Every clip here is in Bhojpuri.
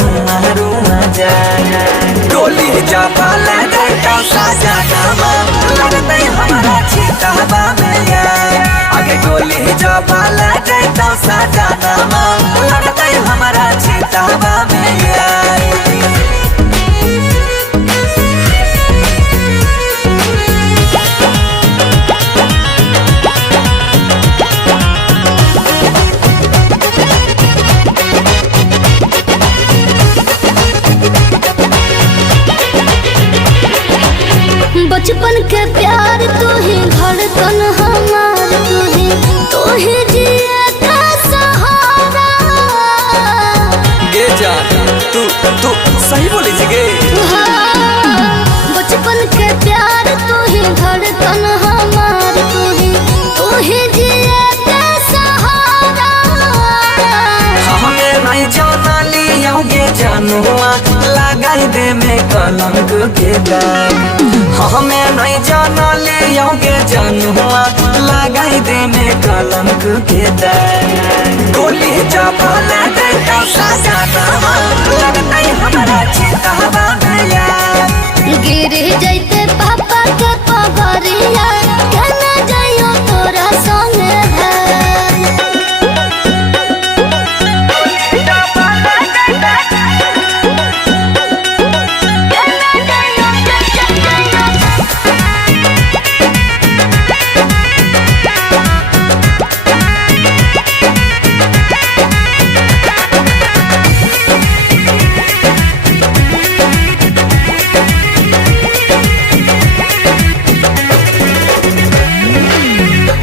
रुमा रुमा जाए डोली जब लगे तो सजनवा लगते हमारा चितवा में आगे डोली जब लगे तो सजनवा लगते हमारा चितवा में बचपन के प्यार तू ही धड़कन हमार तू ही जिए का सहारा गे जान तू सही बोली जी गे बचपन के प्यार तू ही धड़कन हमार तू ही जिए का सहारा हमें नहीं जाना लियोगे जानुआ लगाई दे में कलंक के दाग हमें नहीं जाना लियोगे जानुआ लगाई दे में कलंक के दाग गोली जब लगे तो सजनवा लगते हमारा चितवा में गिर जैते पापा के पगरिया कहना जाइयो तोरा संगे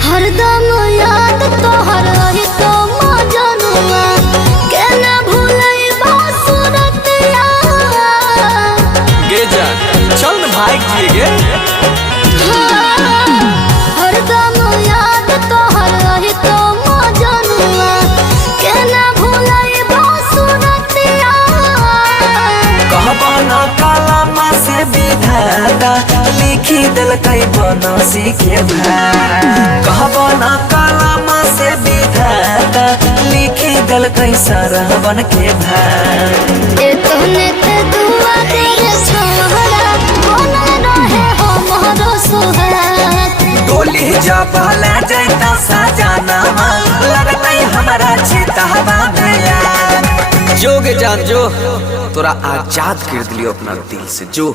हरदम याद तोहर रही तो मजनुआ के ना भूलई बासुरतिया गे जान चल न भाई जी गे हरदम याद तोहर रही तो मजनुआ के ना भूलई बासुरतिया कहबा न कलम से विधाता लिखी दिल कई बनसी के भाई कहबा न कलम से विधाता लिखी दिल कई सरवन के भाई ए तोने ते दुआ तेरे छोहरा बनल रहे हो मोहरो सुहाग डोली जब लगे तो सजनवा लगते हमारा चितवा में जोगे जान जो तोरा आजाद कर दिलियो अपना दिल से जो